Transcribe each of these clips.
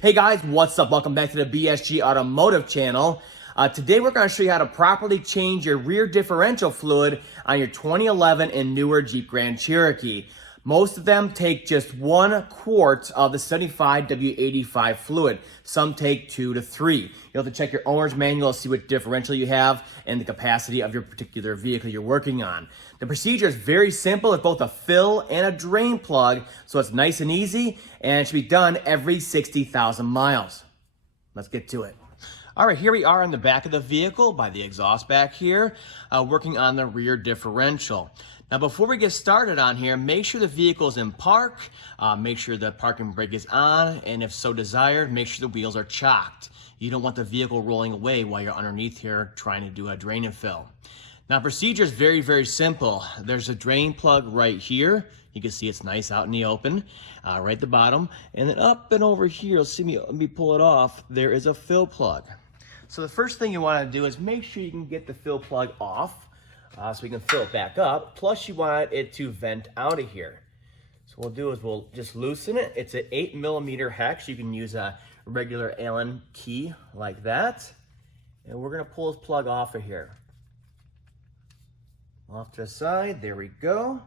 Hey guys, what's up? Welcome back to the BSG Automotive channel. Today we're going to show you how to properly change your rear differential fluid on your 2011 and newer Jeep Grand Cherokee. Most of them take just 1 quart of the 75W85 fluid. Some take 2 to 3. You'll have to check your owner's manual to see what differential you have and the capacity of your particular vehicle you're working on. The procedure is very simple. It's both a fill and a drain plug, so it's nice and easy, and it should be done every 60,000 miles. Let's get to it. All right, here we are on the back of the vehicle by the exhaust back here, working on the rear differential. Now, before we get started on here, make sure the vehicle is in park, make sure the parking brake is on, and if so desired, make sure the wheels are chocked. You don't want the vehicle rolling away while you're underneath here trying to do a drain and fill. Now, procedure is very, very simple. There's a drain plug right here. You can see it's nice out in the open, right at the bottom. And then up and over here, you'll see me, let me pull it off, there is a fill plug. So the first thing you want to do is make sure you can get the fill plug off so we can fill it back up. Plus you want it to vent out of here. So what we'll do is we'll just loosen it. It's an 8mm hex. You can use a regular Allen key like that. And we're going to pull this plug off of here. Off to the side, there we go.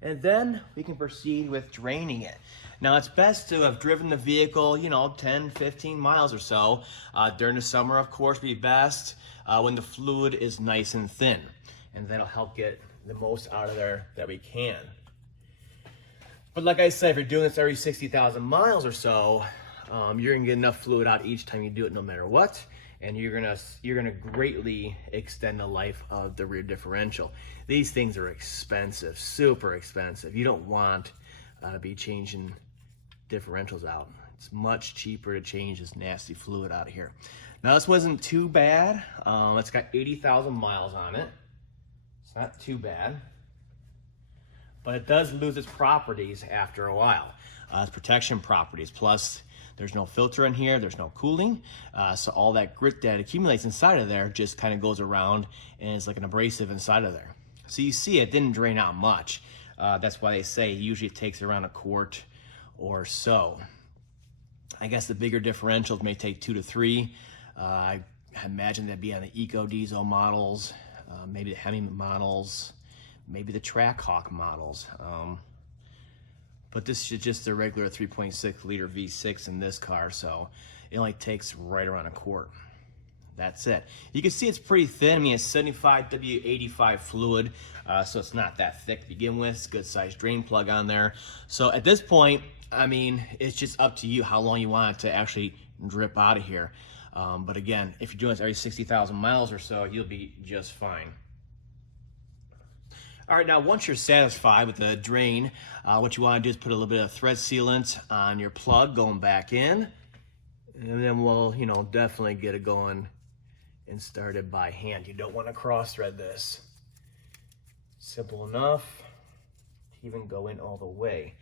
And then we can proceed with draining it. Now, it's best to have driven the vehicle, 10, 15 miles or so. During the summer, of course, would be best when the fluid is nice and thin. And that'll help get the most out of there that we can. But like I said, if you're doing this every 60,000 miles or so, you're gonna get enough fluid out each time you do it no matter what. And you're gonna greatly extend the life of the rear differential. These things are expensive, super expensive. You don't want to be changing differentials out. It's much cheaper to change this nasty fluid out of here. Now, this wasn't too bad. It's got 80,000 miles on it. It's not too bad, but it does lose its properties after a while. Its protection properties, plus there's no filter in here, there's no cooling, so all that grit that accumulates inside of there just kind of goes around and it's like an abrasive inside of there. So you see it didn't drain out much. That's why they say usually it takes around a quart or so. I guess the bigger differentials may take 2 to 3. I imagine that'd be on the Eco Diesel models, maybe the Hemi models, maybe the Trackhawk models. But this is just a regular 3.6 liter V6 in this car, so it only takes right around a quart. That's it. You can see it's pretty thin. I mean, it's 75W85 fluid, so it's not that thick to begin with. It's a good sized drain plug on there. So at this point, I mean, it's just up to you how long you want it to actually drip out of here. But again, if you're doing this every 60,000 miles or so, you'll be just fine. All right, now once you're satisfied with the drain, what you want to do is put a little bit of thread sealant on your plug going back in, and then we'll, definitely get it going and start it by hand. You don't want to cross thread this. Simple enough to even go in all the way.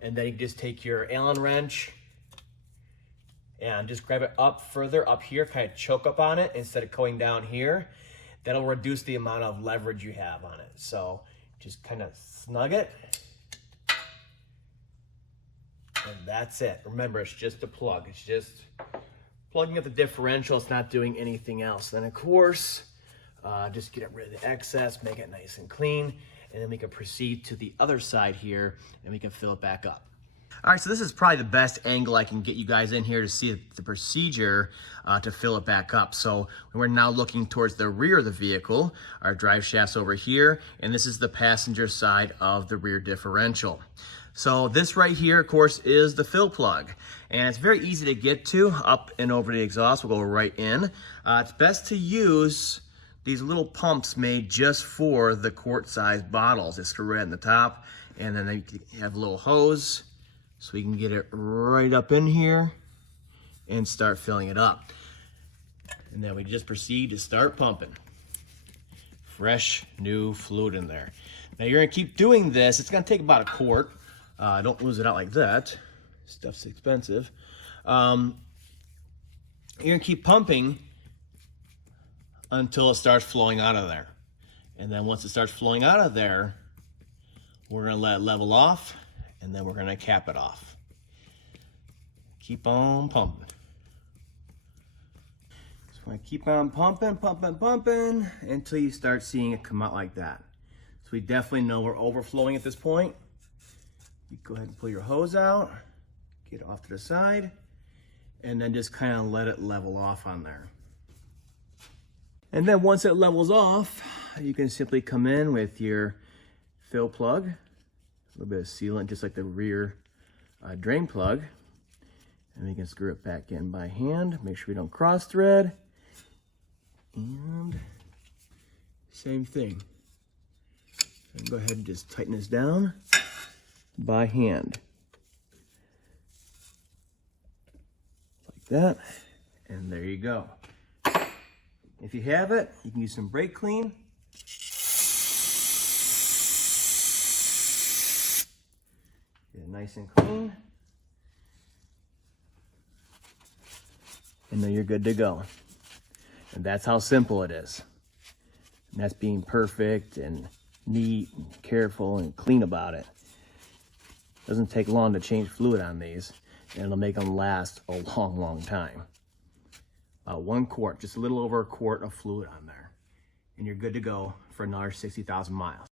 And then you just take your Allen wrench and just grab it up further up here, kind of choke up on it instead of going down here. That'll reduce the amount of leverage you have on it. So just kind of snug it. And that's it. Remember, it's just a plug. It's just plugging up the differential. It's not doing anything else. Then, of course, just get rid of the excess, make it nice and clean, and then we can proceed to the other side here, and we can fill it back up. All right, so this is probably the best angle I can get you guys in here to see the procedure to fill it back up. So we're now looking towards the rear of the vehicle. Our drive shaft's over here, and this is the passenger side of the rear differential. So this right here, of course, is the fill plug, and it's very easy to get to. Up and over the exhaust, we'll go right in. It's best to use these little pumps made just for the quart-sized bottles. They screw right in the top, and then they have a little hose, so we can get it right up in here and start filling it up. And then we just proceed to start pumping. Fresh, new fluid in there. Now you're gonna keep doing this. It's gonna take about a quart. Don't lose it out like that. Stuff's expensive. You're gonna keep pumping until it starts flowing out of there. And then once it starts flowing out of there, we're gonna let it level off, and then we're gonna cap it off. keep on pumping. So I keep on pumping until you start seeing it come out like that. So we definitely know we're overflowing at this point. You go ahead and pull your hose out, get it off to the side, and then just kind of let it level off on there. And then once it levels off, you can simply come in with your fill plug, a little bit of sealant just like the rear drain plug, and we can screw it back in by hand. Make sure we don't cross thread. And same thing. And go ahead and just tighten this down by hand. Like that. And there you go. If you have it, you can use some brake clean. Get it nice and clean. And then you're good to go. And that's how simple it is. And that's being perfect and neat and careful and clean about it. Doesn't take long to change fluid on these, and it'll make them last a long, long time. About 1 quart, just a little over a quart of fluid on there. And you're good to go for another 60,000 miles.